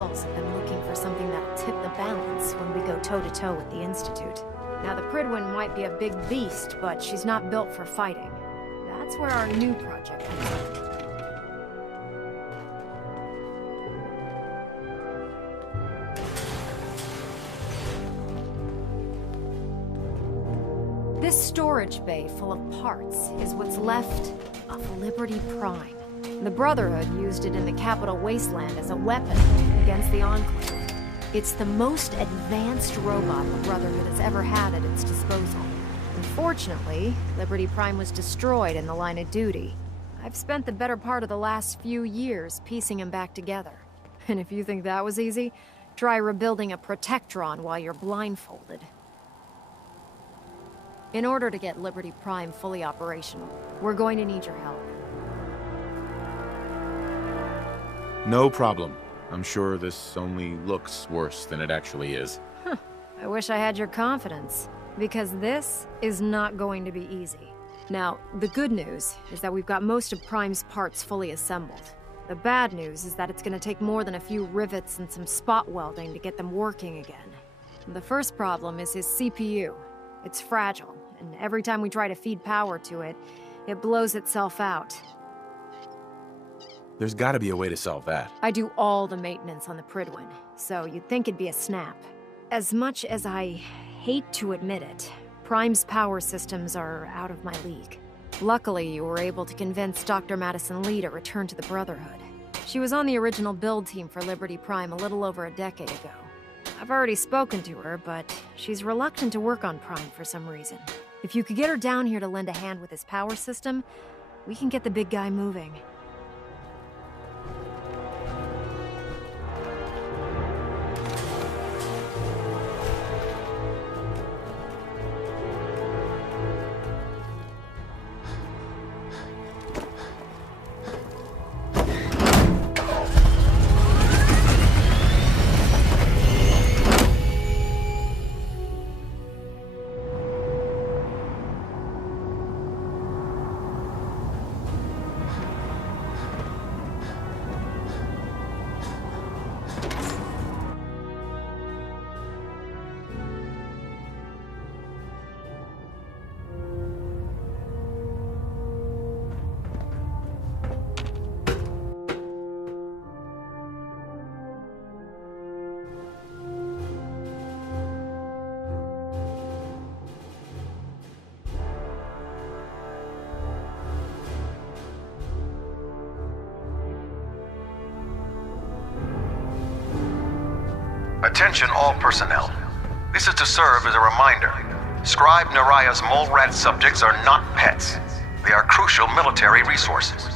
have been looking for something that'll tip the balance when we go toe-to-toe with the Institute. Now, the Pridwin might be a big beast, but she's not built for fighting. That's where our new project comes in. This storage bay full of parts is what's left of Liberty Prime. The Brotherhood used it in the Capital Wasteland as a weapon against the Enclave. It's the most advanced robot the Brotherhood has ever had at its disposal. Unfortunately, Liberty Prime was destroyed in the line of duty. I've spent the better part of the last few years piecing him back together. And if you think that was easy, try rebuilding a Protectron while you're blindfolded. In order to get Liberty Prime fully operational, we're going to need your help. No problem. I'm sure this only looks worse than it actually is. I wish I had your confidence, because this is not going to be easy. Now, the good news is that we've got most of Prime's parts fully assembled. The bad news is that it's going to take more than a few rivets and some spot welding to get them working again. The first problem is his CPU. It's fragile, and every time we try to feed power to it, it blows itself out. There's gotta be a way to solve that. I do all the maintenance on the Pridwin, so you'd think it'd be a snap. As much as I hate to admit it, Prime's power systems are out of my league. Luckily, you were able to convince Dr. Madison Lee to return to the Brotherhood. She was on the original build team for Liberty Prime a little over a decade ago. I've already spoken to her, but she's reluctant to work on Prime for some reason. If you could get her down here to lend a hand with his power system, we can get the big guy moving. Attention all personnel. This is to serve as a reminder. Scribe Naraya's mole rat subjects are not pets. They are crucial military resources.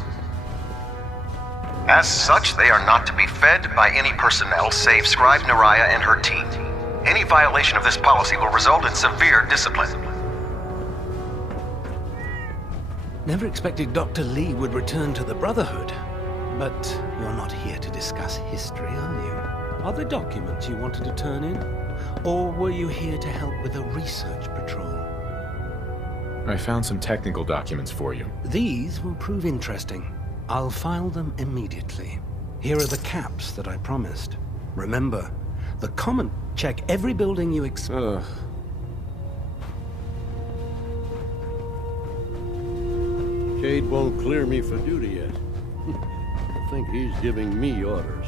As such, they are not to be fed by any personnel save Scribe Naraya and her team. Any violation of this policy will result in severe discipline. Never expected Dr. Lee would return to the Brotherhood. But you're not here to discuss history, are you? Are there documents you wanted to turn in? Or were you here to help with a research patrol? I found some technical documents for you. These will prove interesting. I'll file them immediately. Here are the caps that I promised. Remember, the common... Check every building you Ugh. Cade won't clear me for duty yet. I think he's giving me orders.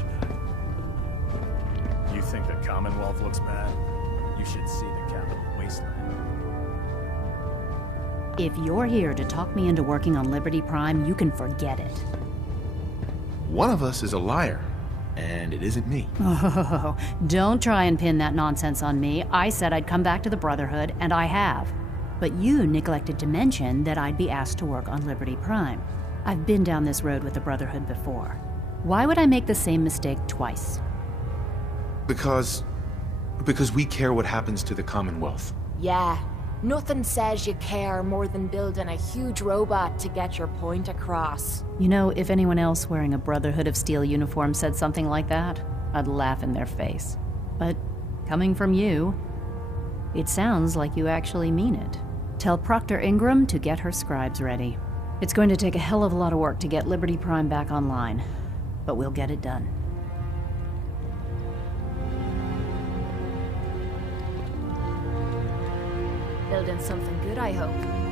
You think the Commonwealth looks bad? You should see the Capital Wasteland. If you're here to talk me into working on Liberty Prime, you can forget it. One of us is a liar, and it isn't me. Oh, don't try and pin that nonsense on me. I said I'd come back to the Brotherhood, and I have. But you neglected to mention that I'd be asked to work on Liberty Prime. I've been down this road with the Brotherhood before. Why would I make the same mistake twice? Because we care what happens to the Commonwealth. Yeah, nothing says you care more than building a huge robot to get your point across. You know, if anyone else wearing a Brotherhood of Steel uniform said something like that, I'd laugh in their face. But coming from you, it sounds like you actually mean it. Tell Proctor Ingram to get her scribes ready. It's going to take a hell of a lot of work to get Liberty Prime back online, but we'll get it done. Building something good, I hope.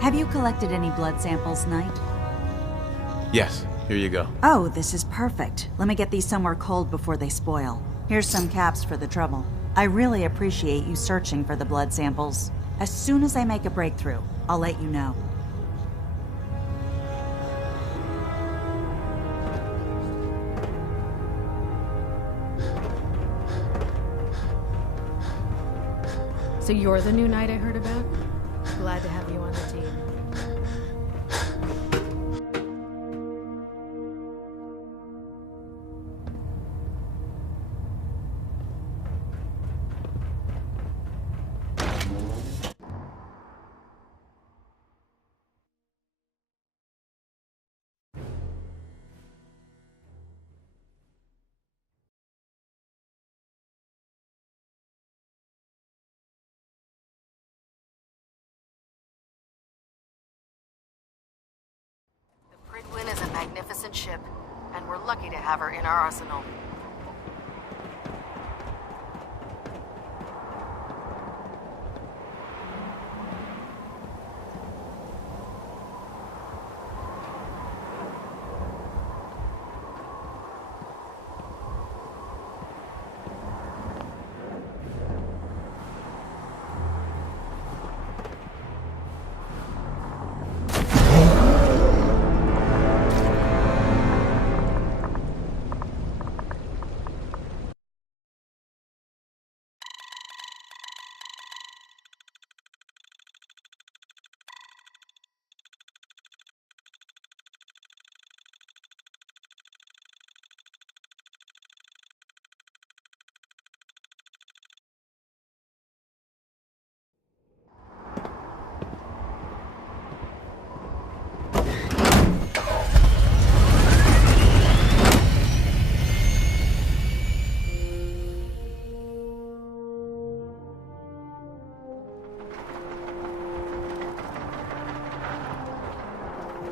Have you collected any blood samples, Knight? Yes, here you go. Oh, this is perfect. Let me get these somewhere cold before they spoil. Here's some caps for the trouble. I really appreciate you searching for the blood samples. As soon as I make a breakthrough, I'll let you know. So you're the new knight I heard about? Glad to have you on the team. Reprimed is a magnificent ship, and we're lucky to have her in our arsenal.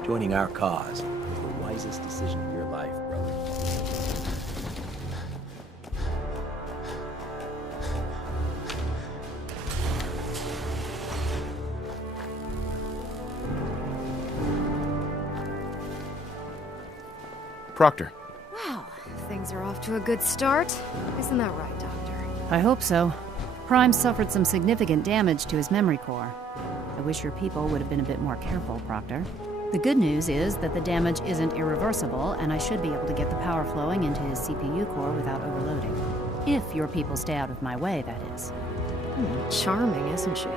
Joining our cause was the wisest decision of your life, brother. Proctor. Well, things are off to a good start. Isn't that right, Doctor? I hope so. Prime suffered some significant damage to his memory core. I wish your people would have been a bit more careful, Proctor. The good news is that the damage isn't irreversible, and I should be able to get the power flowing into his CPU core without overloading. If your people stay out of my way, that is. Charming, isn't she?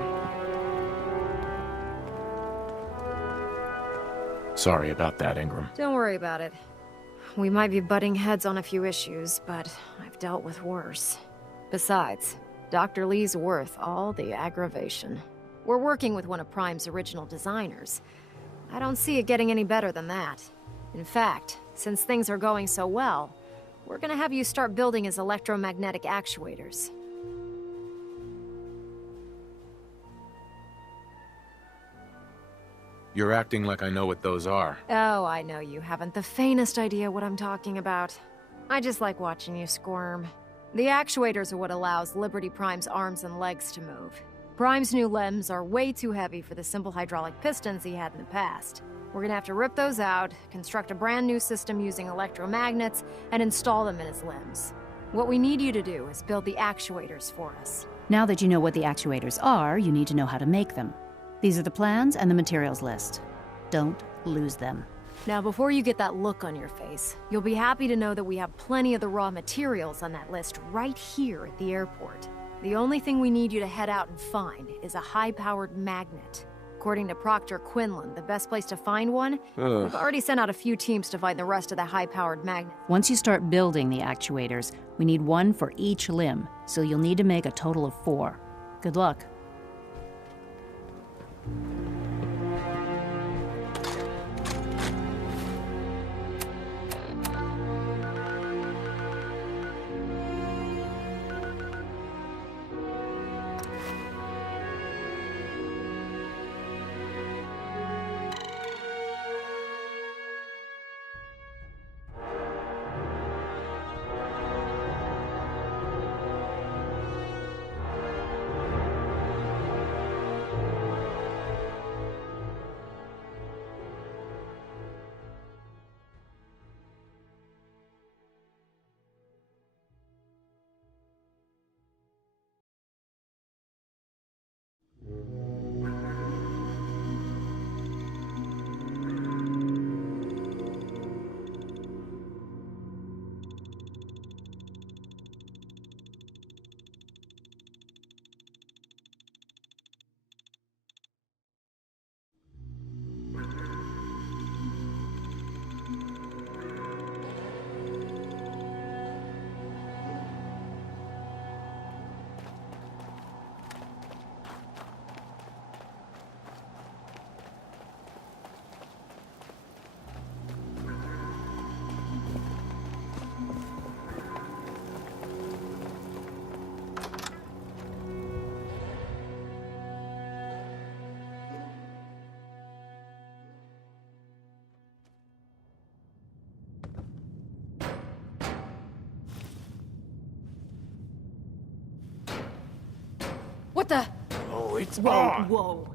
Sorry about that, Ingram. Don't worry about it. We might be butting heads on a few issues, but I've dealt with worse. Besides, Dr. Lee's worth all the aggravation. We're working with one of Prime's original designers. I don't see it getting any better than that. In fact, since things are going so well, we're gonna have you start building his electromagnetic actuators. You're acting like I know what those are. Oh, I know you haven't the faintest idea what I'm talking about. I just like watching you squirm. The actuators are what allows Liberty Prime's arms and legs to move. Prime's new limbs are way too heavy for the simple hydraulic pistons he had in the past. We're gonna have to rip those out, construct a brand new system using electromagnets, and install them in his limbs. What we need you to do is build the actuators for us. Now that you know what the actuators are, you need to know how to make them. These are the plans and the materials list. Don't lose them. Now, before you get that look on your face, you'll be happy to know that we have plenty of the raw materials on that list right here at the airport. The only thing we need you to head out and find is a high-powered magnet. According to Proctor Quinlan, the best place to find one, we've already sent out a few teams to find the rest of the high-powered magnet. Once you start building the actuators, we need one for each limb, so you'll need to make a total of 4. Good luck. What the? Oh, it's Whoa, on! whoa.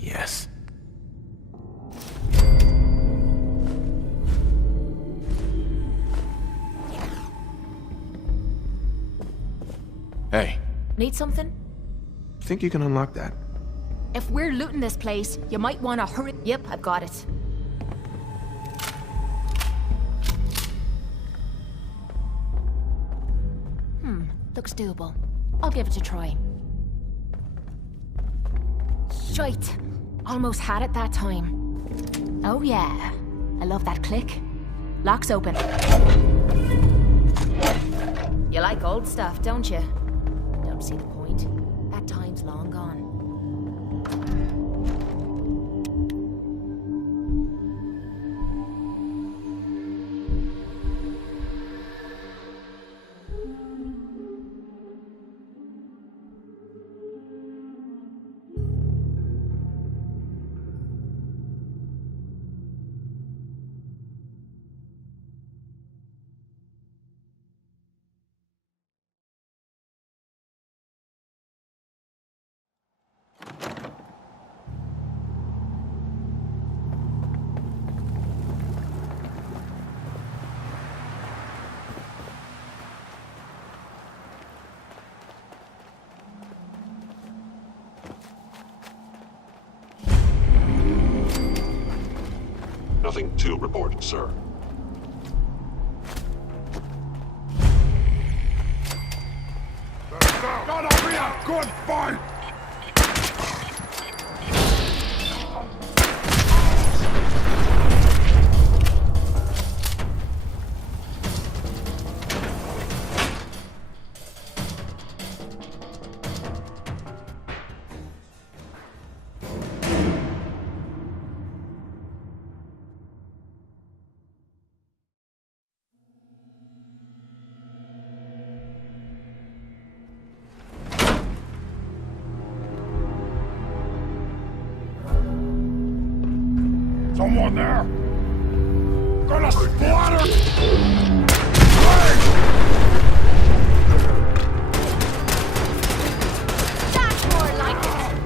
Yes. Hey, Need something? think you can unlock that? If we're looting this place, you might want to hurry. Yep, I've got it. Looks doable. I'll give it a try. Shite. Almost had it that time. Oh yeah. I love that click. Lock's open. You like old stuff, don't you? Don't see the point. That time's long gone. Nothing to report, sir. Gonna be a good fight! Someone there? Gonna splatter! That's more like it!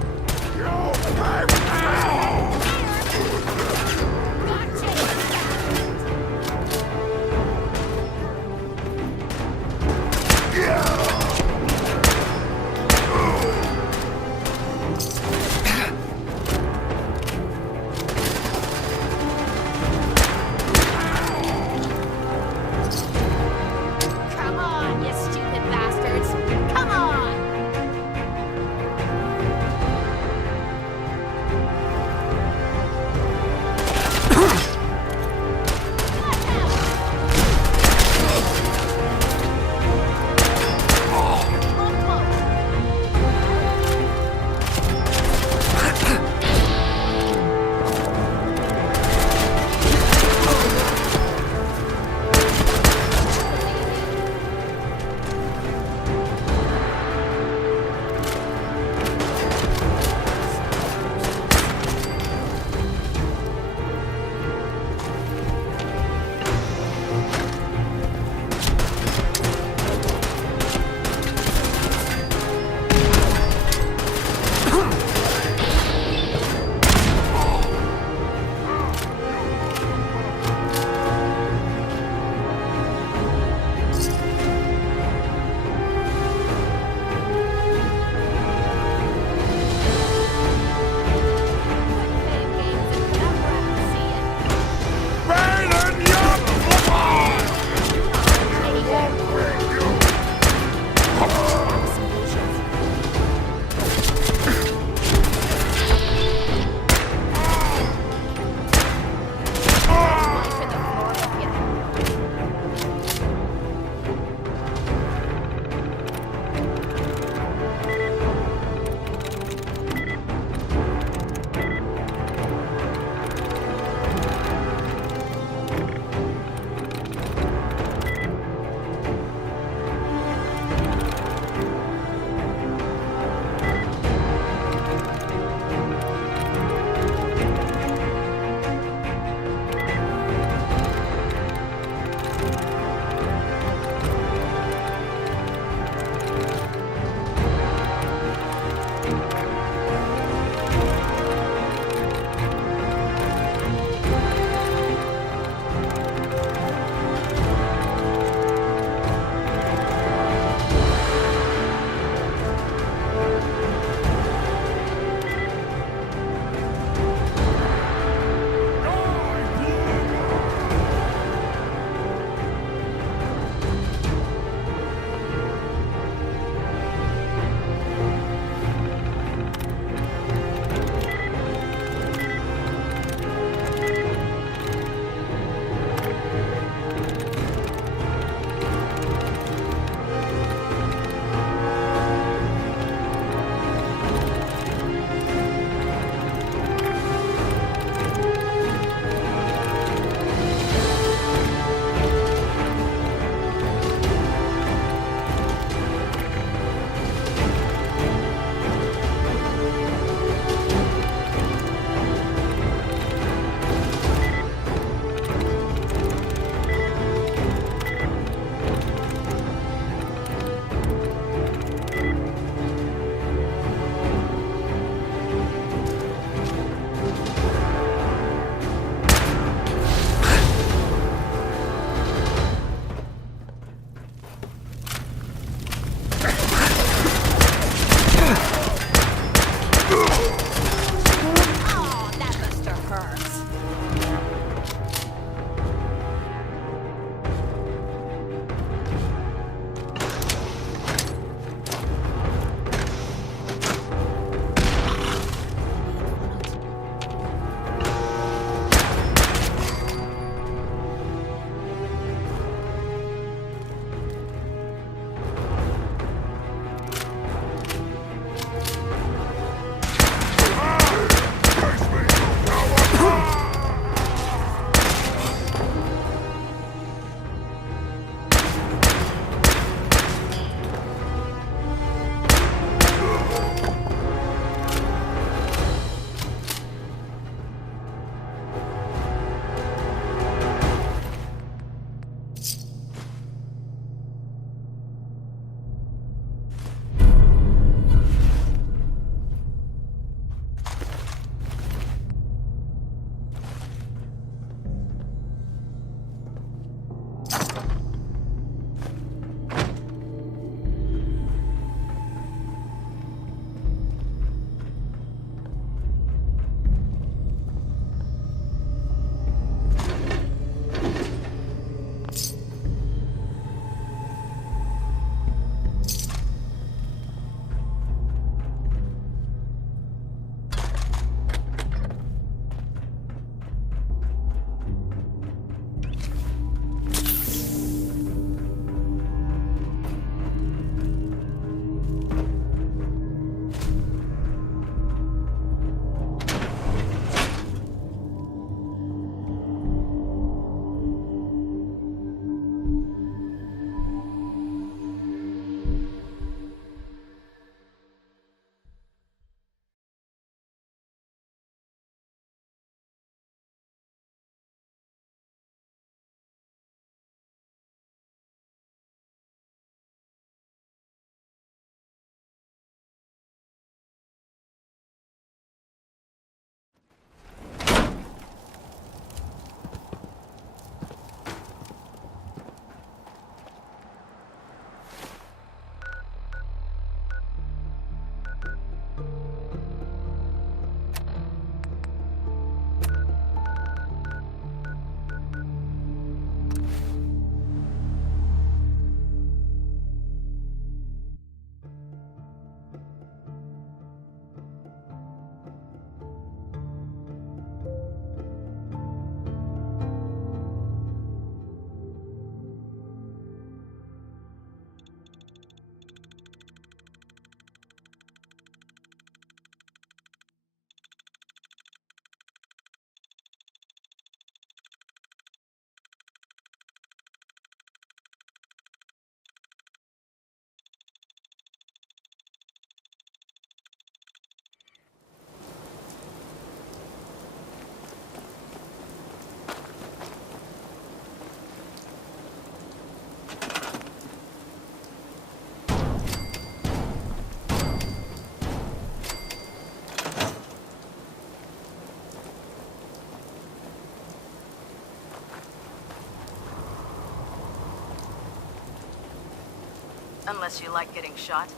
Unless you like getting shot,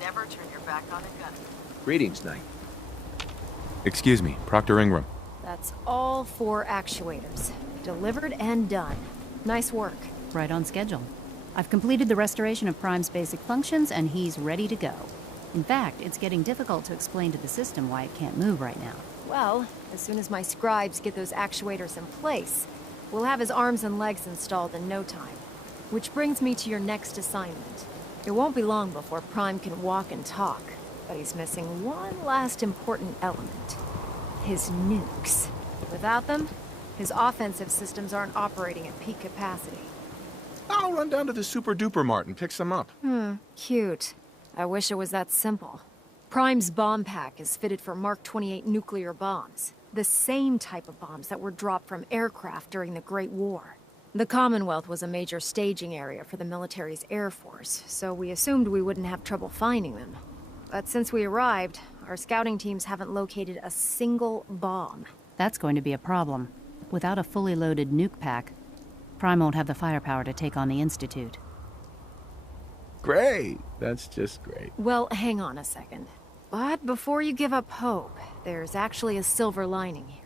never turn your back on a gun. Greetings, Knight. Excuse me, Proctor Ingram. That's all 4 actuators. Delivered and done. Nice work. Right on schedule. I've completed the restoration of Prime's basic functions, and he's ready to go. In fact, it's getting difficult to explain to the system why it can't move right now. Well, as soon as my scribes get those actuators in place, we'll have his arms and legs installed in no time. Which brings me to your next assignment. It won't be long before Prime can walk and talk, but he's missing one last important element. His nukes. Without them, his offensive systems aren't operating at peak capacity. I'll run down to the Super Duper Mart and pick some up. Cute. I wish it was that simple. Prime's bomb pack is fitted for Mark 28 nuclear bombs. The same type of bombs that were dropped from aircraft during the Great War. The Commonwealth was a major staging area for the military's Air Force, so we assumed we wouldn't have trouble finding them. But since we arrived, our scouting teams haven't located a single bomb. That's going to be a problem. Without a fully loaded nuke pack, Prime won't have the firepower to take on the Institute. Great. That's just great. Well, hang on a second. But before you give up hope, there's actually a silver lining here.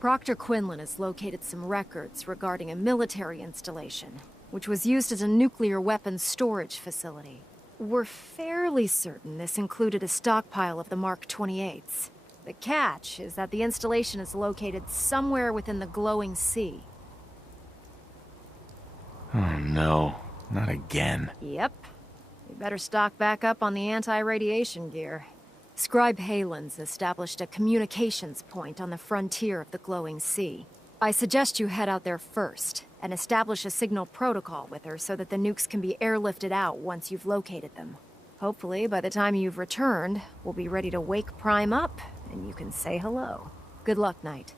Proctor Quinlan has located some records regarding a military installation, which was used as a nuclear weapons storage facility. We're fairly certain this included a stockpile of the Mark 28s. The catch is that the installation is located somewhere within the glowing sea. Oh no, not again. Yep. We better stock back up on the anti-radiation gear. Scribe Halen's established a communications point on the frontier of the glowing sea. I suggest you head out there first, and establish a signal protocol with her so that the nukes can be airlifted out once you've located them. Hopefully, by the time you've returned, we'll be ready to wake Prime up, and you can say hello. Good luck, Knight.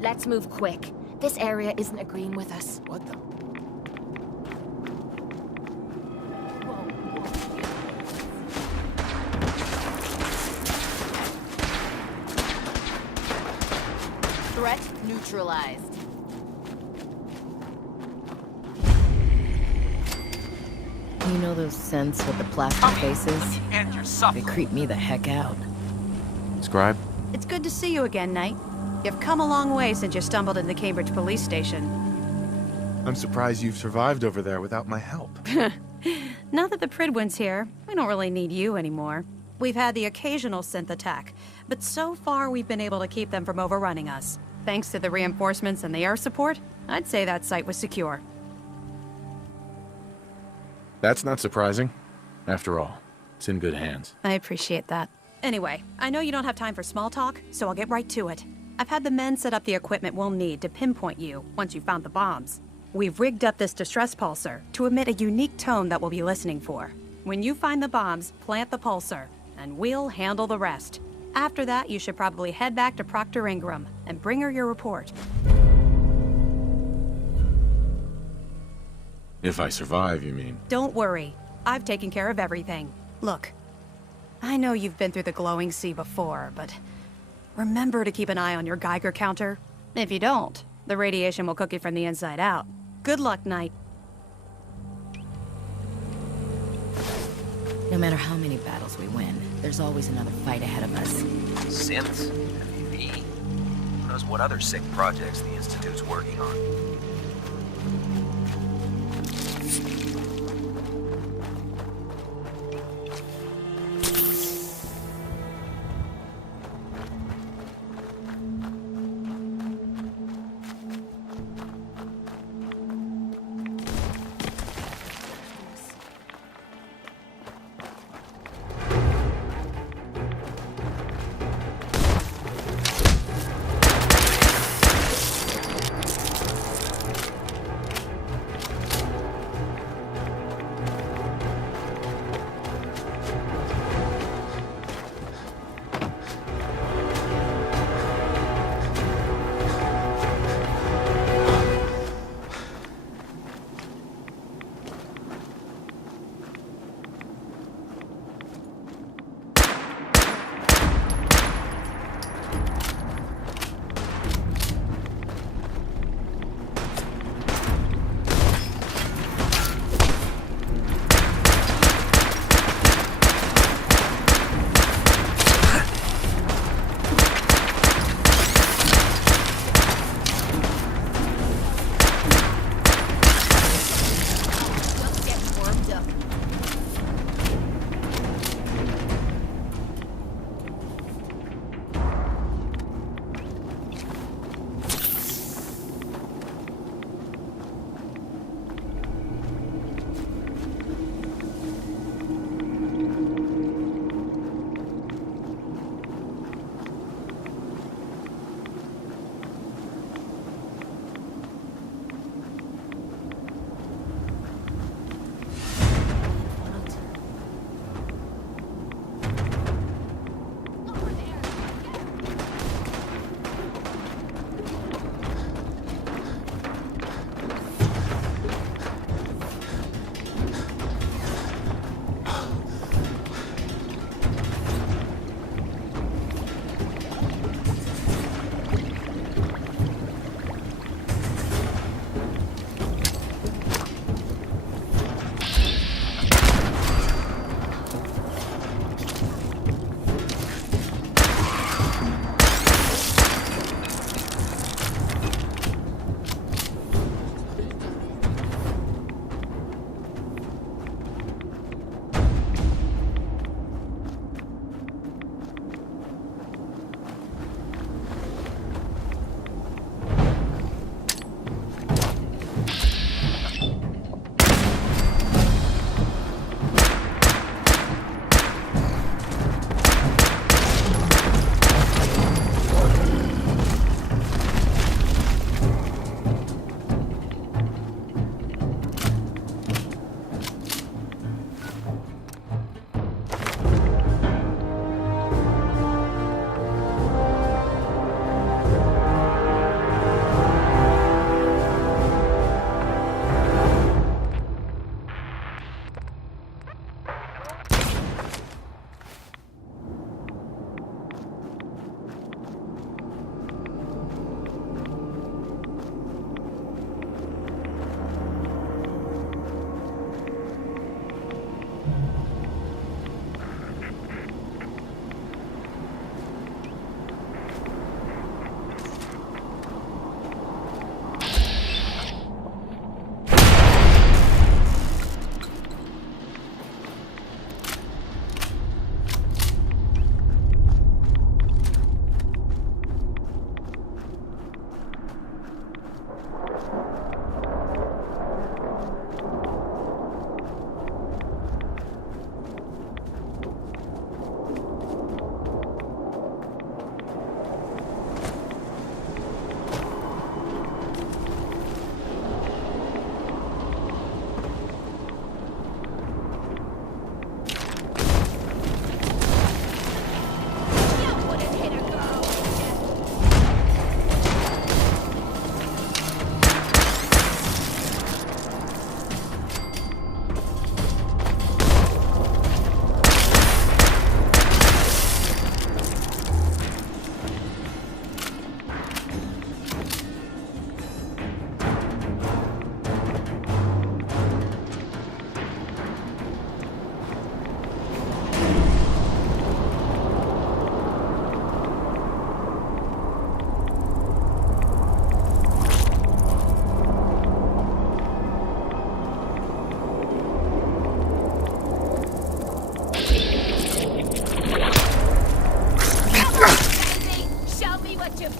Let's move quick. This area isn't agreeing with us. What the? Threat neutralized. You know those scents with the plastic faces? And you're suffering. They creep me the heck out. Scribe? It's good to see you again, Knight. You've come a long way since you stumbled in the Cambridge police station. I'm surprised you've survived over there without my help. Now that the Pridwin's here, we don't really need you anymore. We've had the occasional synth attack, but so far we've been able to keep them from overrunning us. Thanks to the reinforcements and the air support, I'd say that site was secure. That's not surprising. After all, it's in good hands. I appreciate that. Anyway, I know you don't have time for small talk, so I'll get right to it. I've had the men set up the equipment we'll need to pinpoint you once you've found the bombs. We've rigged up this distress pulsar to emit a unique tone that we'll be listening for. When you find the bombs, plant the pulsar, and we'll handle the rest. After that, you should probably head back to Proctor Ingram and bring her your report. If I survive, you mean? Don't worry. I've taken care of everything. Look, I know you've been through the glowing sea before, but remember to keep an eye on your Geiger counter. If you don't, the radiation will cook you from the inside out. Good luck, Knight. No matter how many battles we win, there's always another fight ahead of us. Synths? MPV? Who knows what other sick projects the Institute's working on?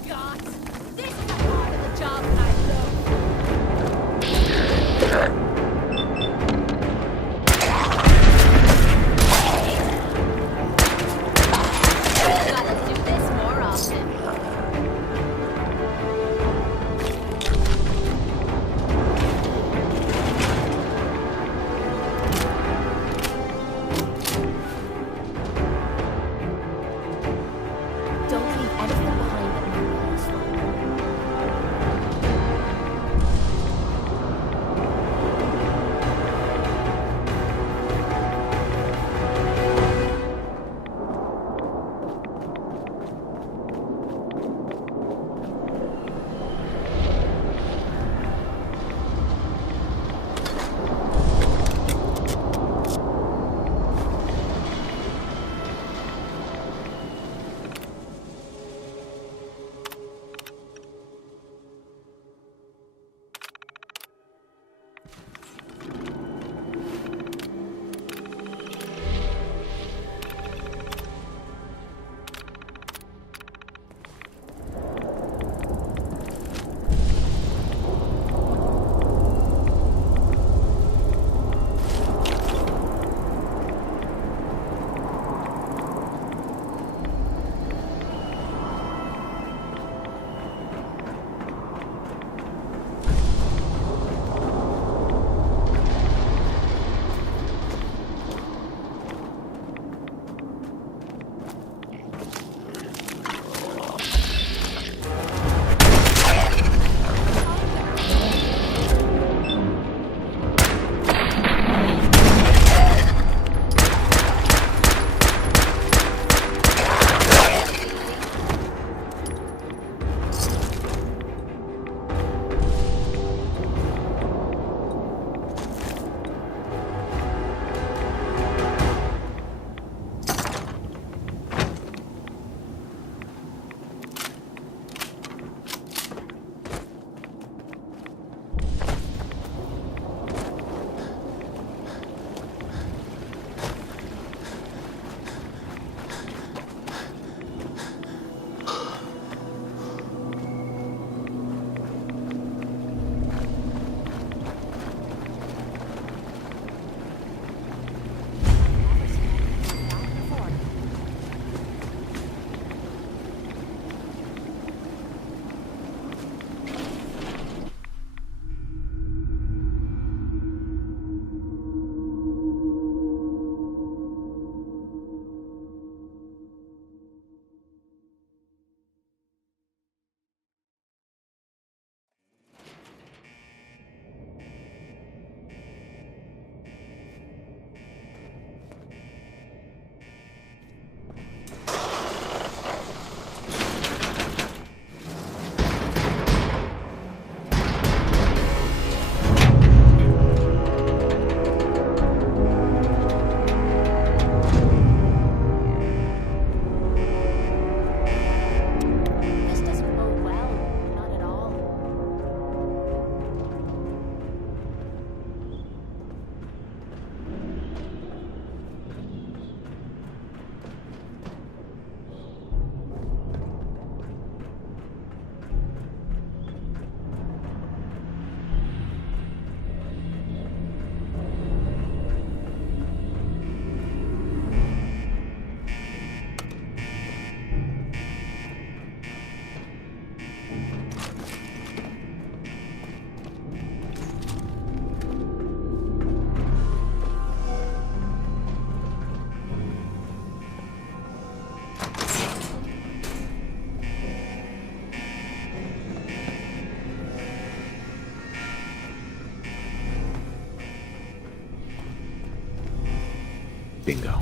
God! This is the part of the job that I love! Gotta do this more often. Don't leave anything behind that might be useful. Bingo.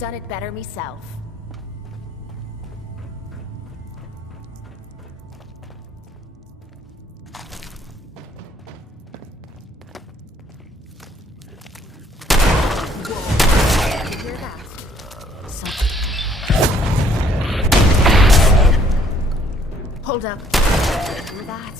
done it better myself. Hear that? Hold up. Hear that?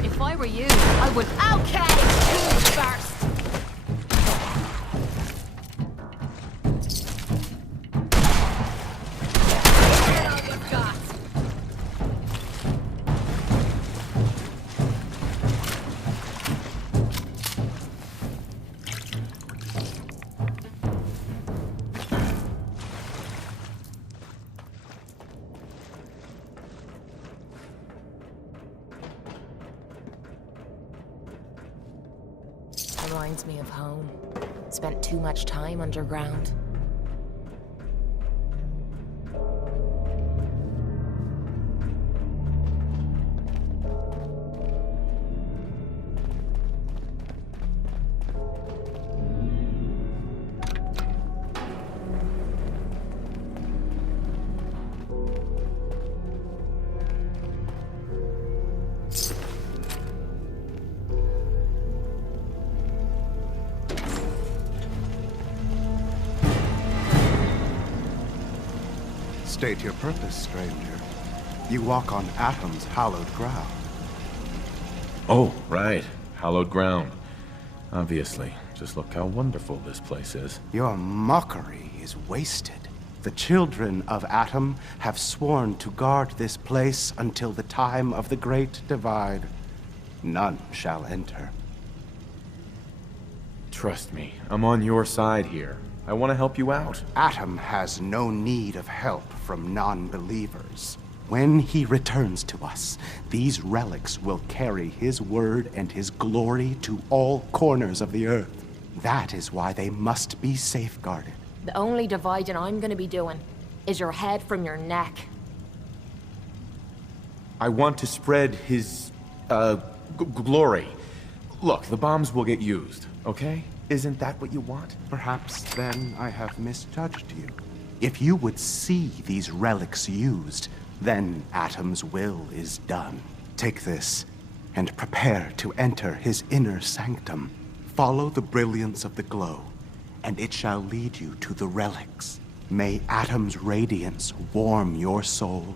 If I were you, I would... Okay, who's first? Get all you've got. Reminds me of home. Spent too much time underground. State your purpose, stranger. You walk on Atom's hallowed ground. Oh, right. Hallowed ground. Obviously. Just look how wonderful this place is. Your mockery is wasted. The children of Atom have sworn to guard this place until the time of the Great Divide. None shall enter. Trust me, I'm on your side here. I want to help you out. Atom has no need of help from non-believers. When he returns to us, these relics will carry his word and his glory to all corners of the earth. That is why they must be safeguarded. The only dividing I'm gonna be doing is your head from your neck. I want to spread his, glory. Look, the bombs will get used, okay? Isn't that what you want? Perhaps then I have misjudged you. If you would see these relics used, then Atom's will is done. Take this, and prepare to enter his inner sanctum. Follow the brilliance of the glow, and it shall lead you to the relics. May Atom's radiance warm your soul.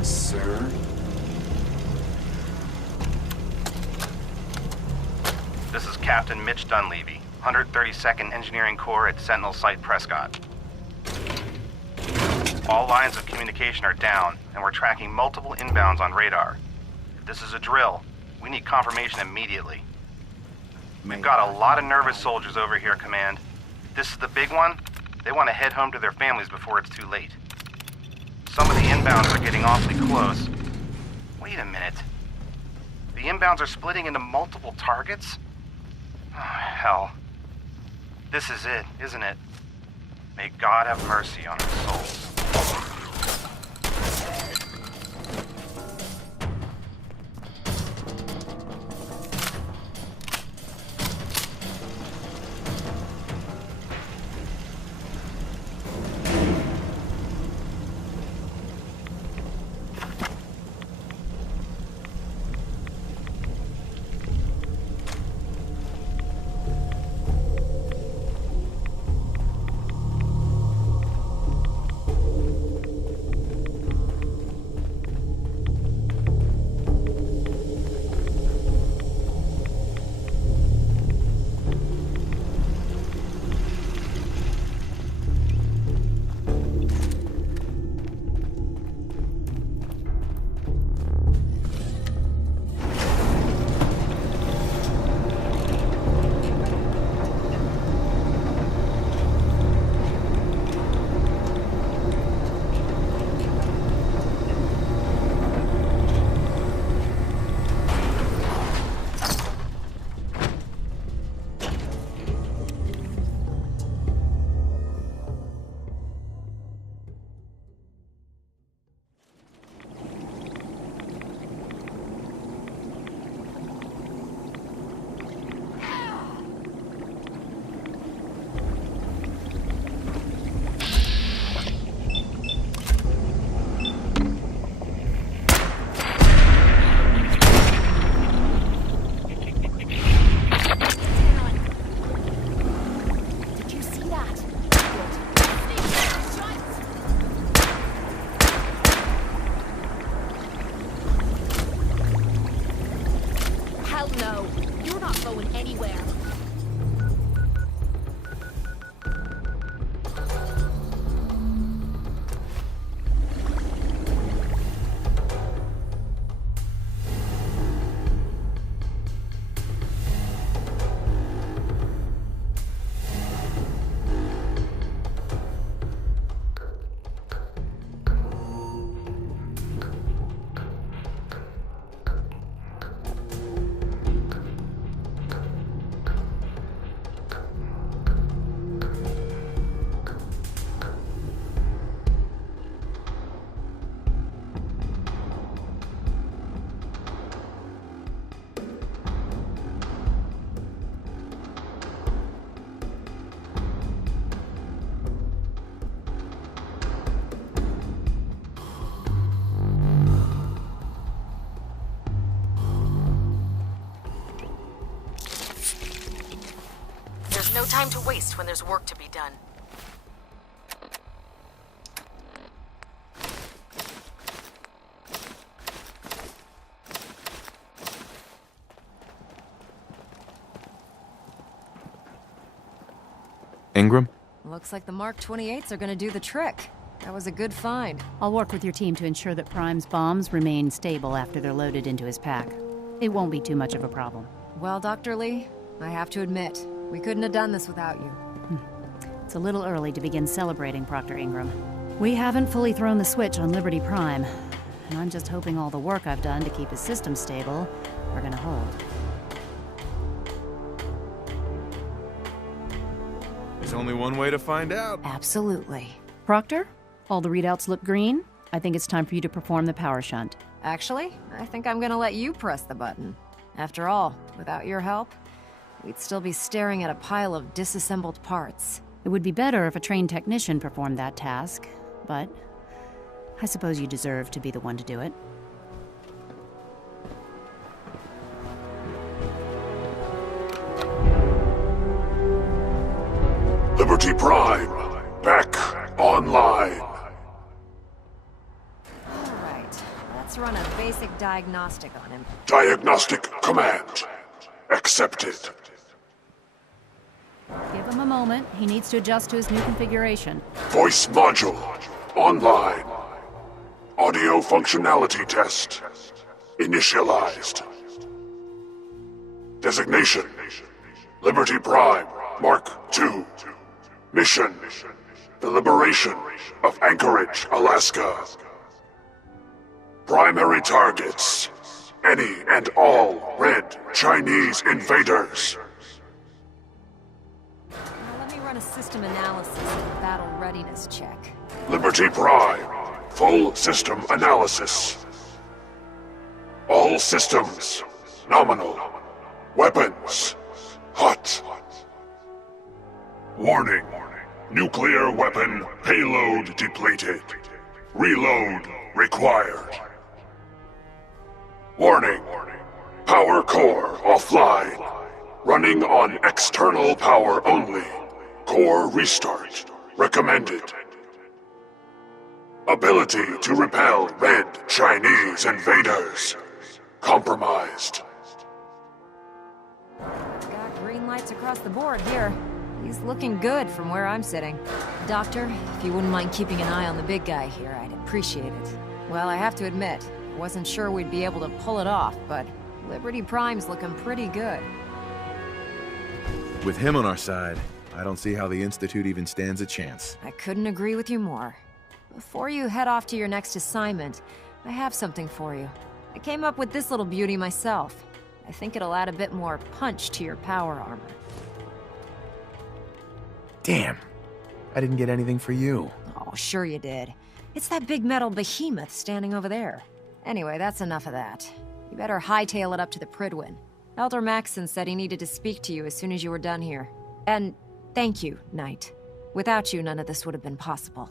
Sir? This is Captain Mitch Dunleavy, 132nd Engineering Corps at Sentinel Site Prescott. All lines of communication are down, and we're tracking multiple inbounds on radar. If this is a drill, we need confirmation immediately. We've got a lot of nervous soldiers over here, Command. If this is the big one, they want to head home to their families before it's too late. Some of the inbounds are getting awfully close. Wait a minute. The inbounds are splitting into multiple targets? Oh, hell. This is it, isn't it? May God have mercy on our souls. There's no time to waste when there's work to be done. Ingram? Looks like the Mark 28s are gonna do the trick. That was a good find. I'll work with your team to ensure that Prime's bombs remain stable after they're loaded into his pack. It won't be too much of a problem. Well, Dr. Lee, I have to admit, we couldn't have done this without you. It's a little early to begin celebrating, Proctor Ingram. We haven't fully thrown the switch on Liberty Prime, and I'm just hoping all the work I've done to keep his system stable are gonna hold. There's only one way to find out. Absolutely. Proctor, all the readouts look green. I think it's time for you to perform the power shunt. Actually, I think I'm gonna let you press the button. After all, without your help, we'd still be staring at a pile of disassembled parts. It would be better if a trained technician performed that task, but I suppose you deserve to be the one to do it. Liberty Prime, back online. Alright, let's run a basic diagnostic on him. Diagnostic command accepted. Give him a moment. He needs to adjust to his new configuration. Voice module online. Audio functionality test initialized. Designation: Liberty Prime Mark II. Mission: the liberation of Anchorage, Alaska. Primary targets: any and all red Chinese invaders. Now let me run a system analysis and a battle readiness check. Liberty Prime, full system analysis. All systems nominal. Weapons hot. Warning. Nuclear weapon payload depleted. Reload required. Warning. Power core offline. Running on external power only. Core restart recommended. Ability to repel red Chinese invaders compromised. Got green lights across the board here. He's looking good from where I'm sitting. Doctor, if you wouldn't mind keeping an eye on the big guy here, I'd appreciate it. Well, I have to admit, I wasn't sure we'd be able to pull it off, but Liberty Prime's looking pretty good. With him on our side, I don't see how the Institute even stands a chance. I couldn't agree with you more. Before you head off to your next assignment, I have something for you. I came up with this little beauty myself. I think it'll add a bit more punch to your power armor. Damn. I didn't get anything for you. Oh, sure you did. It's that big metal behemoth standing over there. Anyway, that's enough of that. You better hightail it up to the Pridwin. Elder Maxson said he needed to speak to you as soon as you were done here. And thank you, Knight. Without you, none of this would have been possible.